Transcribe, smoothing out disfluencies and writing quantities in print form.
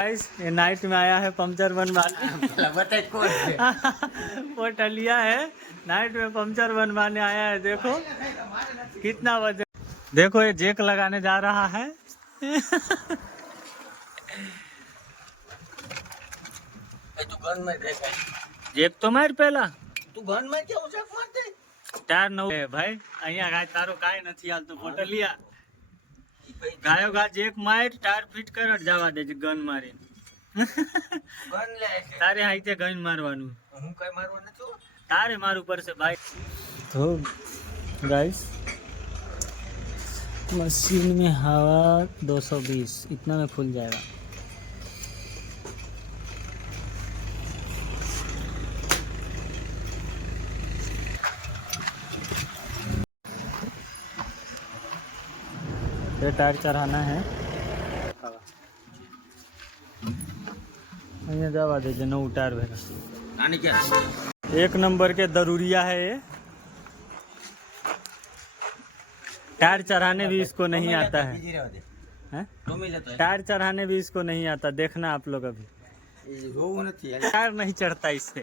Guys ये night में आया है पंचर बनवाने। वो टलिया है, नाइट में पंचर बनवाने आया है। देखो कितना वजन, देखो ये जैक लगाने जा रहा है। तू गन में देख, जैक तो मार पहला, तू गन में क्या उसे मार दे टायर न भाई અહીંયા ગાય તારો કાઈ નથી હાલતો પોટલિયા ગાયો ગા જેક માર ટાયર ફિટ કર જવા દે ગન મારી ગન લે તારે હાઈતે ગન મારવાનું હું કઈ મારવા નથી તારે મારું પડશે ભાઈ। तो गाइस मशीन में हवा 220 इतना में फूल जाएगा। ये टायर चढ़ाना है, અહીંયા જવા દેજે નવું ટાયર ભેગા। આની क्या एक नंबर के दरूरिया है ये, टायर चढ़ाने भी इसको नहीं आता है, टायर चढ़ाने भी इसको नहीं आता। देखना आप लोग अभी, टायर नहीं चढ़ता इससे।